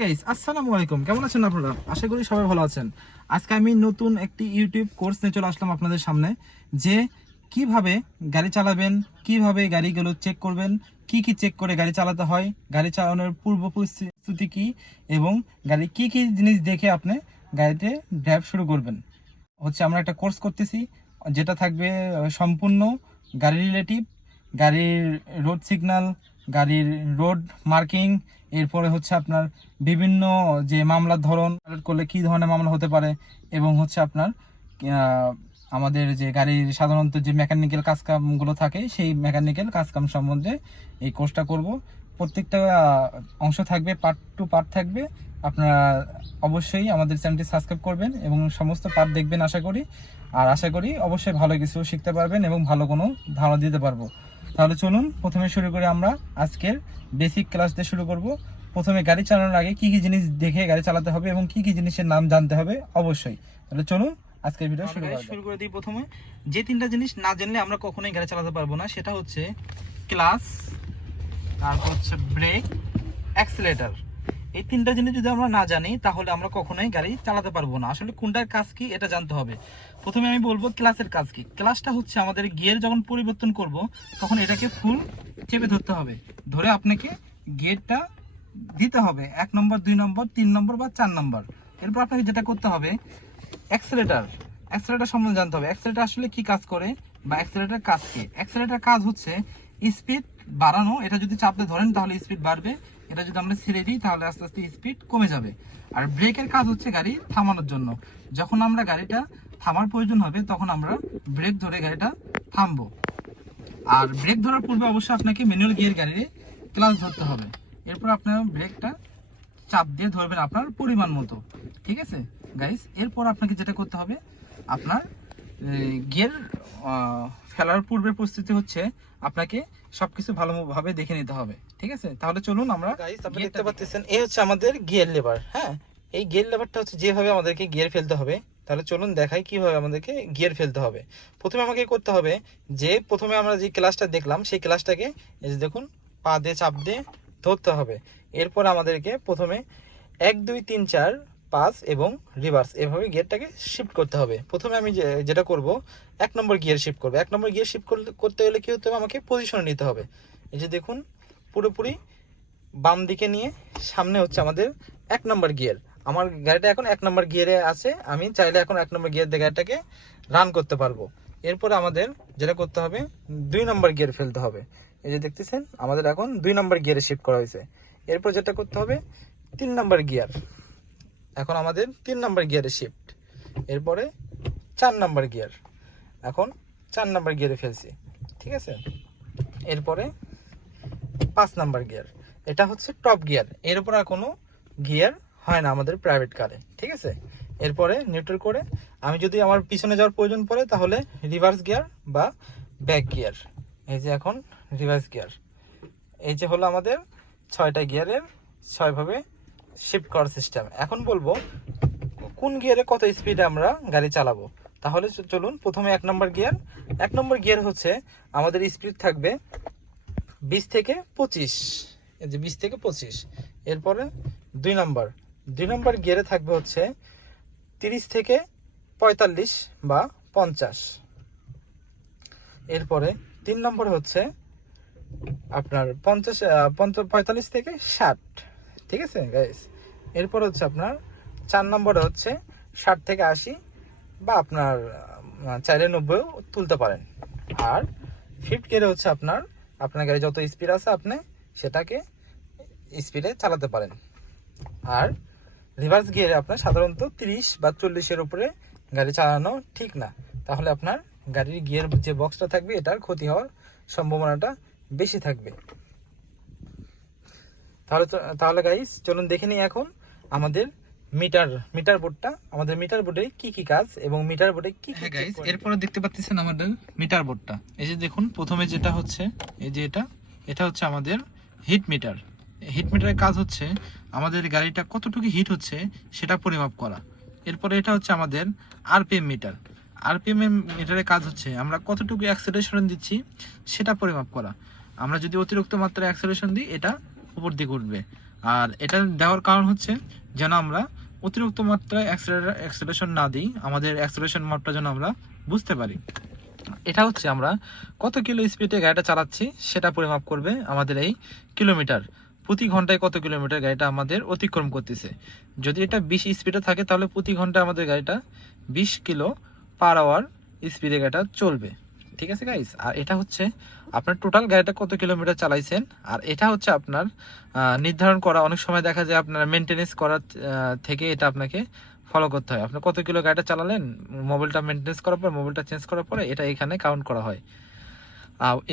Guys, আসসালামু আলাইকুম। কেমন আছেন আপনারা? আশা করি সবাই ভালো আছেন। আজকে আমি নতুন একটি ইউটিউব কোর্স নিয়ে চলে আসলাম আপনাদের সামনে, যে কিভাবে গাড়ি চালাবেন, কিভাবে গাড়িগুলো চেক করবেন, কি কি চেক করে গাড়ি চালাতে হয়, গাড়ি চালানোর পূর্ব প্রস্তুতি কি, এবং গাড়ি কি কি জিনিস দেখে আপনি গাড়িতে ড্রাইভ শুরু করবেন। আমরা একটা কোর্স করতেছি, যেটা থাকবে সম্পূর্ণ গাড়ি রিলেটিভ, গাড়ির রোড সিগন্যাল, গাড়ির রোড মার্কিং, এরপরে আপনার বিভিন্ন যে মামলার ধরন করলে কি ধরনের মামলা হতে পারে, এবং আপনার আমাদের যে গাড়ির সাধারণত যে মেকানিক্যাল কাজকামগুলো থাকে সেই মেকানিক্যাল কাজকাম সম্বন্ধে এই কোর্সটা করব। প্রত্যেকটা অংশ থাকবে, পার্ট টু পার্ট থাকবে। আপনারা অবশ্যই আমাদের চ্যানেলটি সাবস্ক্রাইব করবেন এবং সমস্ত পার্ট দেখবেন আশা করি। আর আশা করি অবশ্যই ভালো কিছু শিখতে পারবেন এবং ভালো কোনো ধারণা দিতে পারবো। তাহলে চলুন প্রথমে শুরু করে আমরা আজকের বেসিক ক্লাস দিয়ে শুরু করব। প্রথমে গাড়ি চালানোর আগে কি কি জিনিস দেখে গাড়ি চালাতে হবে এবং কি কি জিনিসের নাম জানতে হবে অবশ্যই। তাহলে চলুন আজকের ভিডিও শুরু করে দিই। প্রথমে যে তিনটা জিনিস না জানলে আমরা কখনোই গাড়ি চালাতে পারবো না, সেটা হচ্ছে ক্লাচ, তারপর ব্রেক, অ্যাক্সিলারেটর। এই তিনটা জিনিস যদি আমরা না জানি তাহলে আমরা কখনোই গাড়ি চালাতে পারবো না। আসলে কোনটার কাজ কি এটা জানতে হবে। প্রথমে আমি বলবো ক্লাচের কাজ কি। ক্লাচটা আমাদের গিয়ার যখন পরিবর্তন করব তখন এটাকে ফুল চেপে ধরতে হবে, ধরে আপনাকে গিয়ারটা দিতে হবে 1 নম্বর, 2 নম্বর, 3 নম্বর বা 4 নম্বর। এরপর আপনাকে যেটা করতে হবে অ্যাক্সিলারেটর সম্বন্ধে জানতে হবে। অ্যাক্সিলারেটর আসলে কি কাজ করে বা অ্যাক্সিলারেটর কাজ কি। অ্যাক্সিলারেটর কাজ স্পিড বাড়ানো। এটা যদি চাপতে ধরেন তাহলে স্পিড বাড়বে, এটা যদি আমরা ছেড়ে দিই তাহলে আস্তে আস্তে স্পিড কমে যাবে। আর ব্রেকের কাজ গাড়ি থামানোর জন্য। যখন আমরা গাড়িটা থামার প্রয়োজন হবে তখন আমরা ব্রেক ধরে গাড়িটা থামবো। আর ব্রেক ধরার পূর্বে অবশ্যই আপনাকে ম্যানুয়াল গিয়ার গাড়ির ক্লাচ ধরতে হবে। এরপর আপনার ব্রেকটা চাপ দিয়ে ধরবেন আপনার পরিমাণ মতো, ঠিক আছে গাইস। এরপর আপনাকে যেটা করতে হবে, আপনার গিয়ার ফেলার পূর্বে প্রস্তুতি আপনাকে সবকিছু ভালোভাবে দেখে নিতে হবে, ঠিক আছে। তাহলে চলুন আমরা গাইস, আপনি দেখতে পাচ্ছেন এই আমাদের গিয়ার লেভার। হ্যাঁ, এই গিয়ার লেভারটা যেভাবে আমাদেরকে গিয়ার ফেলতে হবে। তাহলে চলুন দেখাই কিভাবে আমাদেরকে গিয়ার ফেলতে হবে। প্রথমে আমাকে করতে হবে যে প্রথমে আমরা যে ক্লাসটা দেখলাম সেই ক্লাসটাকে এই যে দেখুন পা দিয়ে চাপ দিয়ে ধরতে হবে। এরপর আমাদেরকে প্রথমে 1 2 3 4 5 এবং রিভার্স এভাবে গিয়ারটাকে শিফট করতে হবে। প্রথমে আমি যেটা করব 1 নম্বর গিয়ার শিফট করব। 1 নম্বর গিয়ার শিফট করতে হলে কি হতে হবে, আমাকে পজিশনে নিতে হবে। এই যে দেখুন পুরোপুরি বাম দিকে নিয়ে সামনে আমাদের 1 নম্বর গিয়ার। আমার গাড়িটা এখন 1 নম্বর গিয়ারে আছে, আমি চাইলে এখন 1 নম্বর গিয়ার দিয়ে গাড়িটাকে রান করতে পারবো। এরপরে আমাদের যেটা করতে হবে 2 নম্বর গিয়ার ফেলতে হবে। এই যে দেখতেছেন আমাদের এখন 2 নম্বর গিয়ারে শিফট করা হয়েছে। এরপর যেটা করতে হবে 3 নম্বর গিয়ার, এখন আমাদের 3 নম্বর গিয়ারে শিফট। এরপরে 4 নম্বর গিয়ার, এখন 4 নম্বর গিয়ারে ফেলছি, ঠিক আছে। এরপরে 5 নম্বর গিয়ার, এটা টপ গিয়ার। এর উপর আর কোনো গিয়ার হয় না আমাদের প্রাইভেট কারে, ঠিক আছে। এরপরে নিউট্রাল করে আমি যদি আমার পিছনে যাওয়ার প্রয়োজন পড়ে তাহলে রিভার্স গিয়ার বা ব্যাক গিয়ার। এই যে এখন রিভার্স গিয়ার। এই যে হলো আমাদের 6টা গিয়ারের 6 ভাবে শিফট করার সিস্টেম। এখন বলবো কোন গিয়ারে কত স্পিডে আমরা গাড়ি চালাবো। তাহলে চলুন প্রথমে 1 নম্বর গিয়ার। 1 নম্বর গিয়ার আমাদের স্পিড থাকবে 20 থেকে 25, এই যে 20 থেকে 25। এরপরে 2 নম্বর গিয়ারে থাকবে 30 থেকে 45 বা 50। এরপরে 3 নম্বরে আপনার 45 থেকে 60, ঠিক আছে গাইস। এরপর আপনার 4 নম্বরে 60 থেকে 80 বা আপনার চাইলে 90ও তুলতে পারেন। আর 5th গিয়ারে আপনার গাড়ি যত স্পিড আছে আপনি সেটাকে স্পিডে চালাতে পারেন। আর রিভার্স গিয়ারে আপনার সাধারণত 30 বা 40-এর উপরে গাড়ি চালানো ঠিক না, তাহলে আপনার গাড়ির গিয়ার যে বক্সটা থাকবে এটার ক্ষতি হওয়ার সম্ভাবনাটা বেশি থাকবে। তাহলে গাইস চলুন দেখে নিই এখন আমাদের মিটার বোর্ডটা। আমাদের মিটার বোর্ডে কি কি কাজ এবং মিটার বোর্ডে কি কি গাইস। এরপরে দেখতে পাচ্ছেন আমাদের মিটার বোর্ডটা। এই যে দেখুন প্রথমে যেটা এই যে এটা আমাদের হিট মিটার। হিট মিটারের কাজ আমাদের গাড়িটা কতটুকু হিট হচ্ছে সেটা পরিমাপ করা। এরপরে এটা আমাদের আরপিএম মিটার। আরপিএম মিটারের কাজ আমরা কতটুকু অ্যাক্সেলারেশন দিচ্ছি সেটা পরিমাপ করা। আমরা যদি অতিরিক্ত মাত্রায় অ্যাক্সেলারেশন দিই এটা উপর দিকে উঠবে, আর এটা দেওয়ার কারণ হচ্ছে যেন আমরা অতিরিক্ত মাত্রায় অ্যাক্সেলারেশন না দিই, আমাদের অ্যাক্সেলারেশন মাপটা যেন আমরা বুঝতে পারি। এটা হচ্ছে আমরা কত কিলো স্পিডে গাড়িটা চালাচ্ছি সেটা পরিমাপ করবে আমাদের এই কিলোমিটার, প্রতি ঘন্টায় কত কিলোমিটার গাড়িটা আমাদের অতিক্রম করতেছে। যদি এটা 20 স্পিডে থাকে তাহলে প্রতি ঘন্টায় আমাদের গাড়িটা 20 কিলো পার আওয়ার স্পিডে গাড়িটা চলবে। ঠিক আছে গাইস, আর এটা হচ্ছে আপনার টোটাল গাড়িটা কত কিলোমিটার চালাইছেন। আর এটা হচ্ছে আপনার নির্ধারণ করা, অনেক সময় দেখা যায় আপনার মেনটেনেন্স করার থেকে এটা আপনাকে ফলো করতে হয়। আপনি কত কিলো গাড়িটা চালালেন, মোবাইলটা মেনটেনেন্স করার পর, মোবাইলটা চেঞ্জ করার পরে এটা এখানে কাউন্ট করা হয়।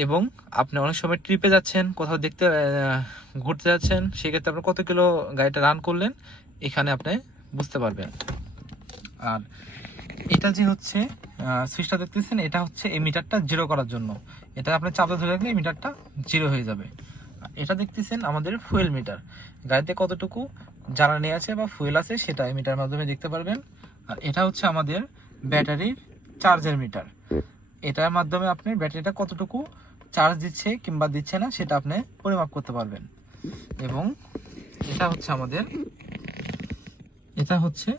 এবং আপনি অনেক সময় ট্রিপে যাচ্ছেন, কোথাও দেখতে ঘুরতে যাচ্ছেন, সেক্ষেত্রে আপনি কত কিলো গাড়িটা রান করলেন এখানে আপনি বুঝতে পারবেন। আর এটা যে হচ্ছে সুইচটা দেখতেছেন, এটা হচ্ছে এই মিটারটা জিরো করার জন্য। এটা আপনি চাপে ধরে রাখলে এই মিটারটা জিরো হয়ে যাবে। এটা দেখতেছেন আমাদের ফুয়েল মিটার, গাড়িতে কতটুকু জ্বালানি আছে বা ফুয়েল আছে সেটা এই মিটারের মাধ্যমে দেখতে পারবেন। আর এটা হচ্ছে আমাদের ব্যাটারির চার্জের মিটার, এটার মাধ্যমে আপনি ব্যাটারিটা কতটুকু চার্জ দিচ্ছে কিংবা দিচ্ছে না সেটা আপনি পরিমাপ করতে পারবেন। এবং এটা হচ্ছে আমাদের, এটা হচ্ছে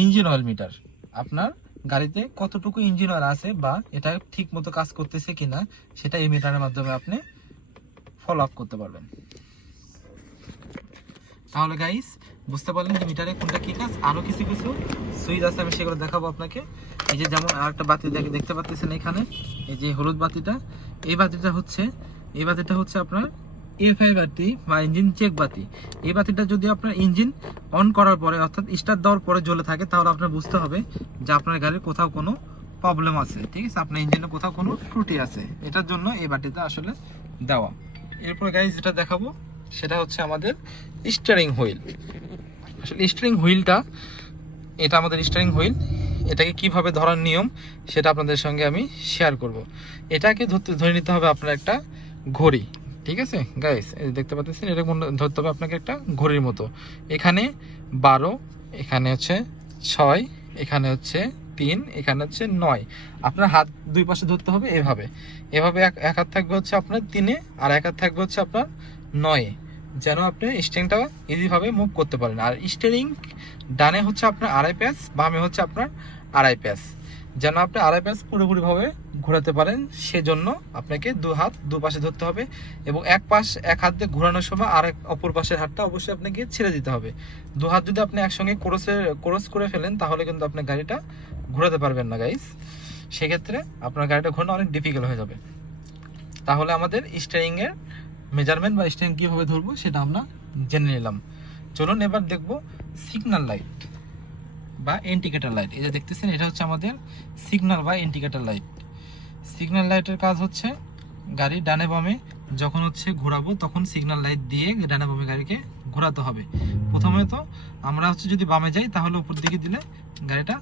ইঞ্জিন অয়েল মিটার, আপনার গাড়িতে কতটুকু ইঞ্জিন অয়েল আছে বা এটা ঠিক মতো কাজ করতেছে কিনা সেটা এই মিটারের মাধ্যমে আপনি ফলো আপ করতে পারবেন। তাহলে গাইস বুঝতে পারলেন যে মিটারে কোনটা কি কাজ। আরো কিছু কিছু সুইচ আছে, আমি সেগুলো দেখাবো আপনাকে। এই যে যেমন আরেকটা বাতি দেখতে পাচ্ছেন এখানে, এই যে হলুদ বাতিটা, এই বাতিটা হচ্ছে আপনার এফআই বাতি বা ইঞ্জিন চেক বাতি। এই বাতিটা যদি আপনার ইঞ্জিন অন করার পরে অর্থাৎ স্টার্ট দেওয়ার পরে জ্বলে থাকে তাহলে আপনার বুঝতে হবে যে আপনার গাড়ির কোথাও কোনো প্রবলেম আছে, ঠিক আছে, আপনার ইঞ্জিনে কোথাও কোনো ত্রুটি আছে, এটার জন্য এই বাতিটা আসলে দেওয়া। এরপর গাইস যেটা দেখাবো সেটা হচ্ছে আমাদের স্টিয়ারিং হুইল। আসলে স্টিয়ারিং হুইলটা, এটা আমাদের স্টিয়ারিং হুইল, এটাকে কিভাবে ধরার নিয়ম সেটা আপনাদের সঙ্গে আমি শেয়ার করব। এটাকে ধরে নিতে হবে আপনার একটা ঘড়ি, ঠিক আছে গাইস, এই দেখতে পাচ্ছেন, এটা ধরতে হবে আপনাকে একটা ঘড়ির মতো। এখানে 12, এখানে হচ্ছে 6, এখানে হচ্ছে 3, এখানে হচ্ছে 9। আপনার হাত দুই পাশে ধরতে হবে এভাবে এভাবে, এক হাত থাকবে হচ্ছে আপনার 3-এ আর এক হাত থাকবে হচ্ছে আপনার 9-এ, যেন আপনি স্টিয়ারিংটা ইজিভাবে মুভ করতে পারেন। আর স্টিয়ারিং ডানে হচ্ছে আপনার 2.5 প্যাচ, বামে হচ্ছে আপনার 2.5 প্যাচ, যেন আপনি 2.5 প্যাচ পুরোপুরিভাবে ঘোরাতে পারেন সেজন্য আপনাকে দু হাত দুপাশে ধরতে হবে। এবং এক হাত দিয়ে ঘোরানোর সময় অপর পাশের হাতটা অবশ্যই আপনাকে ছেড়ে দিতে হবে। দু হাত যদি আপনি একসঙ্গে ক্রস করে ফেলেন তাহলে কিন্তু আপনার গাড়িটা ঘোরাতে পারবেন না গাইস, সেক্ষেত্রে আপনার গাড়িটা ঘোরানো অনেক ডিফিকাল্ট হয়ে যাবে। তাহলে আমাদের স্টিয়ারিংয়ের মেজারমেন্ট বা স্টিয়ারিং কীভাবে ধরবো সেটা আমরা জেনে নিলাম। চলুন এবার দেখব সিগন্যাল লাইট বা ইন্ডিকেটর লাইট। এই যে দেখতেছেন এটা হচ্ছে আমাদের সিগন্যাল বা ইন্ডিকেটর লাইট। সিগন্যাল লাইটের কাজ হচ্ছে গাড়ি ডানে বামে যখন হচ্ছে ঘোরাবো তখন সিগন্যাল লাইট দিয়ে ডানে বামে গাড়িকে ঘোরাতে হবে। প্রথমে তো আমরা হচ্ছে যদি বামে যাই তাহলে উপর দিকে দিলে গাড়িটা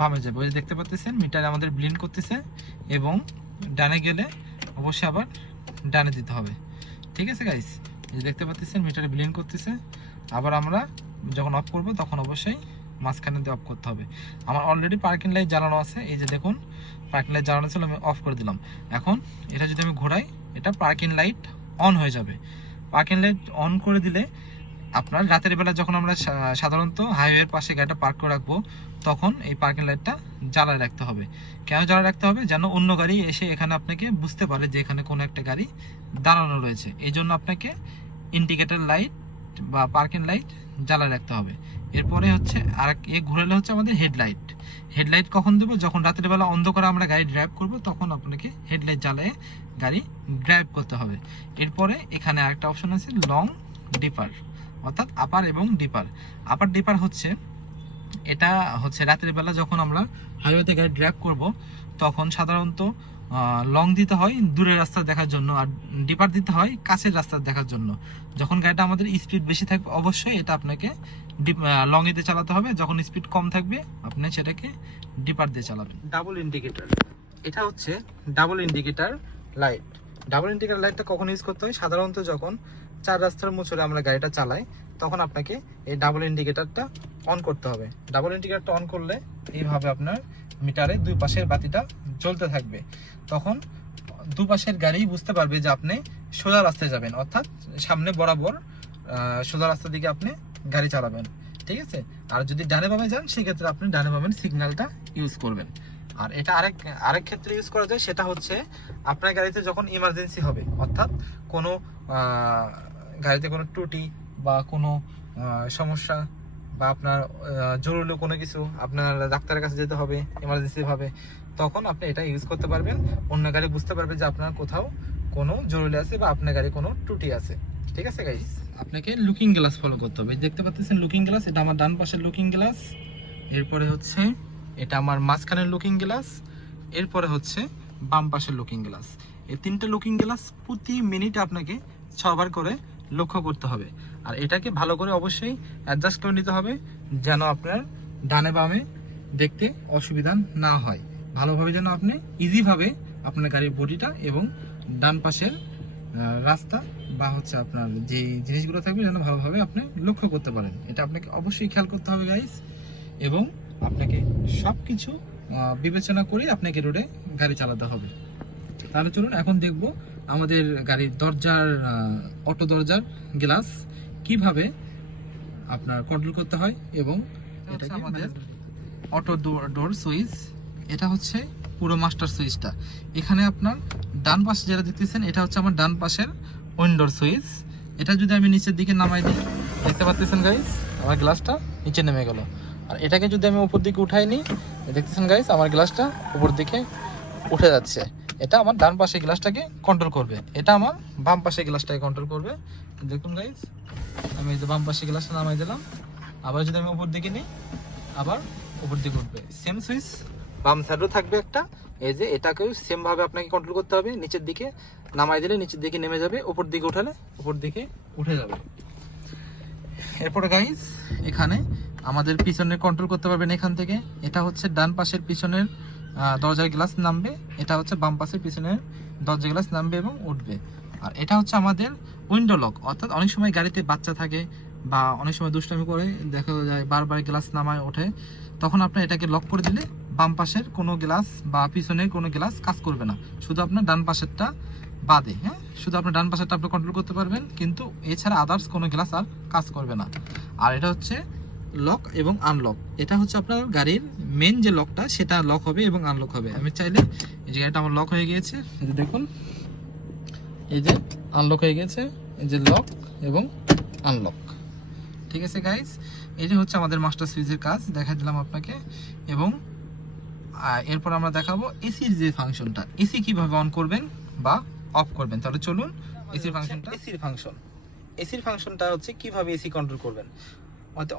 বামে যাবে। ওই দেখতে পাচ্ছেন মিটার আমাদের ব্লিন্ড করতেছে, এবং ডানে গেলে অবশ্যই আবার ডানে দিতে হবে, ঠিক আছে গাইস। এই যে দেখতে পাচ্ছেন মিটারে ব্লিন্ড করতেছে, আবার আমরা যখন অফ করব তখন অবশ্যই মাঝখানে দিয়ে অফ করতে হবে। আমার অলরেডি পার্কিং লাইট জ্বালানো আছে, এই যে দেখুন পার্কিং লাইট জ্বালানো ছিল, আমি অফ করে দিলাম। এখন এটা যদি আমি ঘোরাই এটা পার্কিং লাইট অন হয়ে যাবে। পার্কিং লাইট অন করে দিলে আপনার রাতের বেলা যখন আমরা সাধারণত হাইওয়ের পাশে গাড়িটা পার্ক করে রাখবো তখন এই পার্কিং লাইটটা জ্বালায় রাখতে হবে। কেন জ্বালায় রাখতে হবে? যেন অন্য গাড়ি এসে এখানে আপনাকে বুঝতে পারে যে এখানে কোনো একটা গাড়ি দাঁড়ানো রয়েছে, এই জন্য আপনাকে ইন্ডিকেটর লাইট বা পার্কিং লাইট জ্বালায় রাখতে হবে। এরপরে হচ্ছে ঘুরালে হচ্ছে আমাদের হেডলাইট। হেডলাইট কখন দেবো? যখন রাতের বেলা অন্ধকারে আমরা গাড়ি ড্রাইভ করব তখন আপনাকে হেডলাইট জ্বালিয়ে গাড়ি ড্রাইভ করতে হবে। এরপরে এখানে আরেকটা অপশন আছে লং ডিপার, অর্থাৎ আপার এবং ডিপার। আপার ডিপার হচ্ছে এটা হচ্ছে রাতের বেলা যখন আমরা হাইওয়েতে গাড়ি ড্রাইভ করব তখন সাধারণত লং দিতে হয় দূরের রাস্তা দেখার জন্য, আর ডিপার দিতে হয় কাছের রাস্তা দেখার জন্য। যখন গাড়িটা আমাদের স্পিড বেশি থাকবে অবশ্যই এটা আপনাকে লং এতে চালাতে হবে, যখন স্পিড কম থাকবে আপনি সেটাকে ডিপার দিয়ে চালাবেন। ডাবল ইন্ডিকেটর, এটা হচ্ছে double indicator light. Double indicator লাইটটা কখন ইউজ করতে হয়? সাধারণত যখন চার রাস্তার মোচরে আমরা গাড়িটা চালাই তখন আপনাকে এই ডাবল ইন্ডিকেটরটা অন করতে হবে। ডাবল ইন্ডিকেটরটা অন করলে এইভাবে আপনার মিটারে দুই পাশের বাতিটা জ্বলতে থাকবে, তখন দুপাশের গাড়ি বুঝতে পারবে যে আপনি সোজা রাস্তায় যাবেন, অর্থাৎ সামনে বরাবর সোজা রাস্তার দিকে আপনি গাড়ি চালাবেন, ঠিক আছে। আর যদি ডানে বামে যান সেক্ষেত্রে আপনি ডানে বামের সিগন্যালটা ইউজ করবেন। আর এটা আরেক ক্ষেত্রে ইউজ করা যায়, সেটা হচ্ছে আপনার গাড়িতে যখন ইমার্জেন্সি হবে, অর্থাৎ কোনো গাড়িতে কোনো ত্রুটি বা কোনো সমস্যা বা আপনার জরুরি কোনো কিছু, আপনার ডাক্তারের কাছে যেতে হবে ইমার্জেন্সিভাবে, তখন আপনি এটা ইউজ করতে পারবেন। অন্য গাড়ি বুঝতে পারবে যে আপনার কোথাও কোনো জরুরি আছে বা আপনার গাড়ি কোনো ত্রুটি আছে, ঠিক আছে গাইস। আপনাকে লুকিং গ্লাস ফলো করতে হবে। দেখতে পাচ্ছেন লুকিং গ্লাস, এটা আমার ডান পাশের লুকিং গ্লাস, এরপরে হচ্ছে এটা আমার মাঝখানের লুকিং গ্লাস, এরপরে হচ্ছে বাম পাশের লুকিং গ্লাস। এই তিনটে লুকিং গ্লাস প্রতি মিনিটে আপনাকে 6 বার করে লক্ষ্য করতে হবে। আর এটাকে ভালো করে অবশ্যই অ্যাডজাস্ট করে নিতে হবে, যেন আপনার ডানে বামে দেখতে অসুবিধা না হয়। ভালোভাবে যেন আপনি ইজিভাবে আপনার গাড়ির বডিটা এবং ডান পাশের রাস্তা বা হচ্ছে আপনার যে জিনিসগুলো থাকবে যেন ভালোভাবে আপনি লক্ষ্য করতে পারেন। এটা আপনাকে অবশ্যই খেয়াল করতে হবে গাইস, এবং আপনাকে সব কিছু বিবেচনা করে আপনাকে রোডে গাড়ি চালাতে হবে। তাহলে চলুন এখন দেখব আমাদের গাড়ির দরজার অটো দরজার গ্লাস কিভাবে আপনার কন্ট্রোল করতে হয়। এবং এটা আমাদের অটো ডোর সুইচ, এটা হচ্ছে পুরো মাস্টার সুইচটা। এখানে আপনার ডান পাশে যেটা দেখতেছেন এটা হচ্ছে আমার ডান পাশের উইন্ডোর সুইচ। এটা যদি আমি নিচের দিকে নামাই দিই, দেখতে পাচ্ছেন গাইস আমার গ্লাসটা নিচে নেমে গেল। আর এটাকে যদি আমি উপর দিকে উঠাই নিই, দেখতেছেন গাইস আমার গ্লাসটা উপর দিকে উঠে যাচ্ছে। এটা আমার ডান পাশে গ্লাসটাকে কন্ট্রোল করবে, এটা আমার বাম পাশে গ্লাসটাকে কন্ট্রোল করবে। দেখুন গাইস আমি এই যে বাম পাশে গ্লাসটা নামাই দিলাম, আবার যদি আমি উপর দিকে নিই আবার উপর দিকে উঠবে। সেম সুইচ বাম সাইডও থাকবে একটা, এই যে এটাকেও সেম ভাবে আপনাকে কন্ট্রোল করতে হবে। নিচের দিকে নামাই দিলে নিচের দিকে নেমে যাবে, উপর দিকে উঠালে উপর দিকে উঠে যাবে। এরপরে গাইস এখানে আমাদের পিছনের কন্ট্রোল করতে পারবেন এখান থেকে। এটা হচ্ছে ডান পাশের পিছনের দরজার গ্লাস নামবে, এটা হচ্ছে বাম পাশের পিছনের দরজার গ্লাস নামবে এবং উঠবে। আর এটা হচ্ছে আমাদের উইন্ডো লক, অর্থাৎ অনেক সময় গাড়িতে বাচ্চা থাকে বা অনেক সময় দুষ্টামি করে দেখা যায় বারবার গ্লাস নামায় ওঠে, তখন আপনি এটাকে লক করে দিলে বাম পাশের কোনো গ্লাস বা পিছনের কোনো গ্লাস কাজ করবে না, শুধু আপনার ডান পাশেরটা বাদে। হ্যাঁ, শুধু আপনার ডান পাশেরটা আপনি কন্ট্রোল করতে পারবেন, কিন্তু এছাড়া আদার্স কোনো গ্লাস আর কাজ করবে না। আর এটা হচ্ছে লক এবং আনলক, এটা হচ্ছে আপনার গাড়ির মেন যে লকটা সেটা লক হবে এবং আনলক হবে। আমি চাইলে এই যে গাড়িটা আমার লক হয়ে গিয়েছে, এই যে দেখুন এই যে আনলক হয়ে গেছে, এই যে লক এবং আনলক, ঠিক আছে গাইস। এটি হচ্ছে আমাদের মাস্টার সুইচের কাজ, দেখা দিলাম আপনাকে। এবং এরপর আমরা দেখাবো এসির যে ফাংশনটা, এসি কিভাবে অন করবেন বা অফ করবেন। তাহলে চলুন এসির ফাংশনটা। এসির ফাংশনটা হচ্ছে কিভাবে এসি কন্ট্রোল করবেন।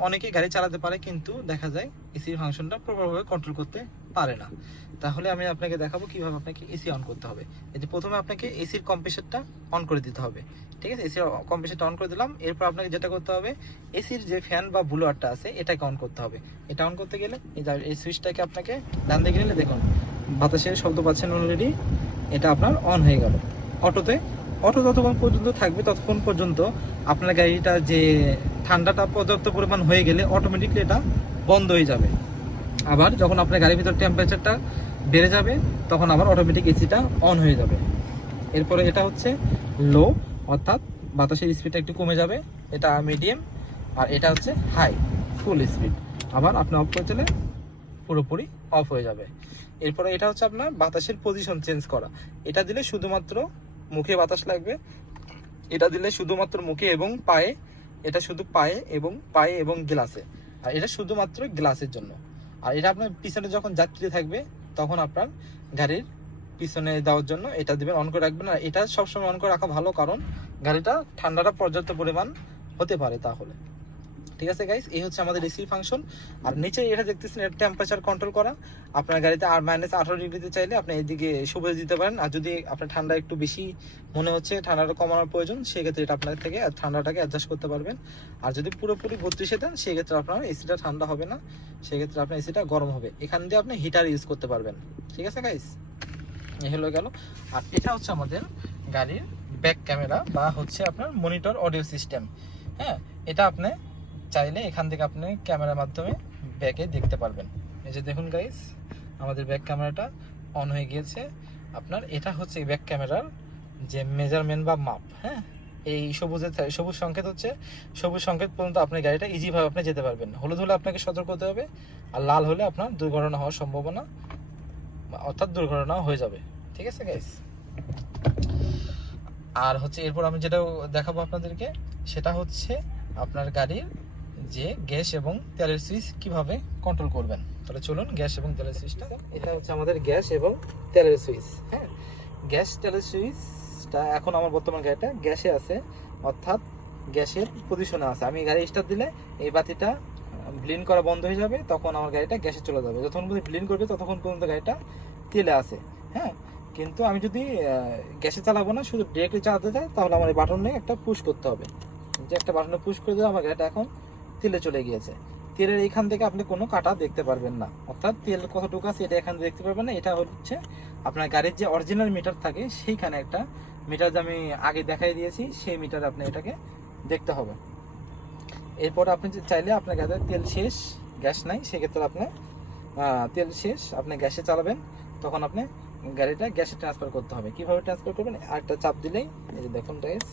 অনেকে গাড়ি চালাতে পারে কিন্তু দেখা যায় এসির ফাংশনটা প্রপারভাবে কন্ট্রোল করতে পারে না। তাহলে আমি আপনাকে দেখাবো কিভাবে আপনাকে এসি অন করতে হবে। এই যে প্রথমে আপনাকে এসির কম্প্রেসারটা অন করে দিতে হবে, ঠিক আছে। এসির কম্প্রেসারটা অন করে দিলাম, এরপর আপনাকে যেটা করতে হবে এসির যে ফ্যান বা ব্লোয়ারটা আছে এটাকে অন করতে হবে। এটা অন করতে গেলে এই সুইচটাকে আপনাকে ডান দিকে নিলে দেখুন বাতাসের শব্দ পাচ্ছেন অলরেডি, এটা আপনার অন হয়ে গেল। অটো যতক্ষণ পর্যন্ত থাকবে ততক্ষণ পর্যন্ত আপনার গাড়িটা যে ঠান্ডাটা পর্যাপ্ত পরিমাণ হয়ে গেলে অটোমেটিকলি এটা বন্ধ হয়ে যাবে। আবার যখন আপনার গাড়ির ভিতর টেম্পারেচারটা বেড়ে যাবে তখন আবার অটোমেটিক এসিটা অন হয়ে যাবে। এরপরে এটা হচ্ছে লো, অর্থাৎ বাতাসের স্পিডটা একটু কমে যাবে, এটা মিডিয়াম। আর এটা হচ্ছে হাই, ফুল স্পিড। আবার আপনি অফ করে দিলে পুরোপুরি অফ হয়ে যাবে। এরপরে এটা হচ্ছে আপনার বাতাসের পজিশন চেঞ্জ করা, এটা দিলে শুধুমাত্র মুখে বাতাস লাগবে, এটা দিলে শুধুমাত্র মুখে এবং পায়ে, এটা শুধু পায়ে এবং গ্লাসে, আর এটা শুধুমাত্র গ্লাসের জন্য। আর এটা আপনার পিছনে যখন যাত্রী থাকবে তখন আপনার গাড়ির পিছনে দেওয়ার জন্য এটা দিবেন, অন করে রাখবেন। আর এটা সবসময় অন করে রাখা ভালো, কারণ গাড়িটা ঠান্ডাটা পর্যাপ্ত পরিমাণ হতে পারে তাহলে, ঠিক আছে গাইস। এই হচ্ছে আমাদের এসির ফাংশন। আর নিচে এটা দেখতেছেন এটা টেম্পারেচার কন্ট্রোল করা। আপনার গাড়িতে -18 ডিগ্রিতে চাইলে আপনি এইদিকে সবুজ দিতে পারেন। আর যদি আপনার ঠান্ডা একটু বেশি মনে হচ্ছে, ঠান্ডাটা কমানোর প্রয়োজন, সেক্ষেত্রে এটা আপনার থেকে ঠান্ডাটাকে অ্যাডজাস্ট করতে পারবেন। আর যদি পুরোপুরি 32-এ দেন সেক্ষেত্রে আপনার এসিটা ঠান্ডা হবে না, সেক্ষেত্রে আপনার এসিটা গরম হবে। এখান দিয়ে আপনি হিটার ইউজ করতে পারবেন, ঠিক আছে গাইস। এই হলো গেল। আর এটা হচ্ছে আমাদের গাড়ির ব্যাক ক্যামেরা বা হচ্ছে আপনার মনিটর অডিও সিস্টেম। হ্যাঁ, এটা আপনি চাইলে এখান থেকে আপনি ক্যামেরার মাধ্যমে ব্যাকে দেখতে পারবেন। এই যে দেখুন গাইস আমাদের ব্যাক ক্যামেরাটা অন হয়ে গিয়েছে আপনার। এটা হচ্ছে ব্যাক ক্যামেরার যে মেজারমেন্ট বা মাপ। হ্যাঁ, এই সবুজ সংকেত হচ্ছে, সবুজ সংকেত পর্যন্ত আপনার গাড়িটা ইজিভাবে আপনি যেতে পারবেন। হলুদ হলে আপনাকে সতর্ক হতে হবে, আর লাল হলে আপনার দুর্ঘটনা হওয়ার সম্ভাবনা, অর্থাৎ দুর্ঘটনা হয়ে যাবে। ঠিক আছে গাইস। আর হচ্ছে এরপর আমি যেটা দেখাবো আপনাদেরকে, সেটা হচ্ছে আপনার গাড়ির যে গ্যাস এবং তেলের সুইচ কিভাবে কন্ট্রোল করবেন। তাহলে চলুন গ্যাস এবং তেলের সুইচটা, এটা হচ্ছে আমাদের গ্যাস এবং তেলের সুইচ। হ্যাঁ, গ্যাস তেলের সুইচটা এখন আমার বর্তমান গাড়িটা গ্যাসে আছে, অর্থাৎ গ্যাসের পজিশনে আছে। আমি গাড়ি স্টার্ট দিলে এই বাতিটা ব্লিন করা বন্ধ হয়ে যাবে, তখন আমার গাড়িটা গ্যাসে চলে যাবে। যতক্ষণ পর্যন্ত ব্লিন করবে ততক্ষণ পর্যন্ত গাড়িটা তেলে আছে। হ্যাঁ, কিন্তু আমি যদি গ্যাসে চালাবো না, শুধু ডিরেক্টলি চালাতে চাই, তাহলে আমার এই বাটনে একটা পুশ করতে হবে। যে একটা বাটনে পুশ করে দিলে আমার গাড়িটা এখন তেলে চলে গিয়েছে। তেলের এইখান থেকে আপনি কোনো কাটা দেখতে পারবেন না, অর্থাৎ তেল কতটুকু আছে এটা এখান থেকে দেখতে পারবেন না। এটা হচ্ছে আপনার গাড়ির যে অরিজিনাল মিটার থাকে, সেইখানে একটা মিটার যে আমি আগে দেখাই দিয়েছি, সেই মিটার আপনি এটাকে দেখতে হবে। এরপর আপনি চাইলে আপনার গাড়িতে তেল শেষ, গ্যাস নাই, সেক্ষেত্রে আপনার তেল শেষ, আপনি গ্যাসে চালাবেন, তখন আপনি গাড়িটা গ্যাসে ট্রান্সফার করতে হবে। কীভাবে ট্রান্সফার করবেন, আরেকটা চাপ দিলেই এই যে দেখুন গাইস,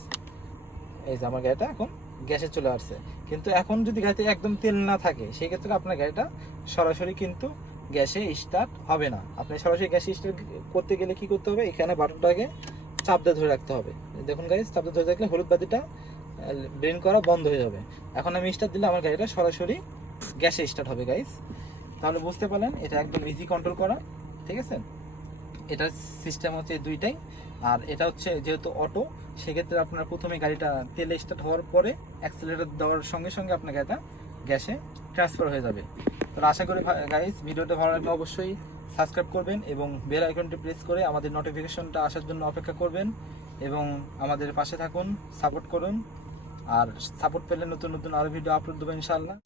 এই যে আমার গাড়িটা এখন গ্যাসে চলে আসছে। কিন্তু এখন যদি গাড়িতে একদম তেল না থাকে, সেই ক্ষেত্রে আপনার গাড়িটা সরাসরি কিন্তু গ্যাসে স্টার্ট হবে না। আপনি সরাসরি গ্যাসে স্টার্ট করতে গেলে কি করতে হবে, এখানে বাটনটাকে চাপ দিয়ে ধরে রাখতে হবে। দেখুন গাইস, চাপ দিয়ে ধরে রাখলে হলুদ বাতিটা ব্লিন করা বন্ধ হয়ে যাবে। এখন আমি স্টার্ট দিলে আমার গাড়িটা সরাসরি গ্যাসে স্টার্ট হবে গাইস। তাহলে বুঝতে পারলেন এটা একদম ইজি কন্ট্রোল করা। ঠিক আছে, এটার সিস্টেম হচ্ছে এই দুইটাই। আর এটা হচ্ছে যেহেতু অটো, সেক্ষেত্রে আপনার প্রথমে গাড়িটা তেলে স্টার্ট হওয়ার পরে অ্যাক্সিলারেটর দেওয়ার সঙ্গে সঙ্গে আপনার গাড়িটা গ্যাসে ট্রান্সফার হয়ে যাবে। তো আশা করি গাইস ভিডিওটা ভালো লাগলে অবশ্যই সাবস্ক্রাইব করবেন এবং বেল আইকনটি প্রেস করে আমাদের নোটিফিকেশনটা আসার জন্য অপেক্ষা করবেন, এবং আমাদের পাশে থাকুন, সাপোর্ট করুন। আর সাপোর্ট পেলে নতুন নতুন আরও ভিডিও আপলোড দেবো ইনশাআল্লাহ।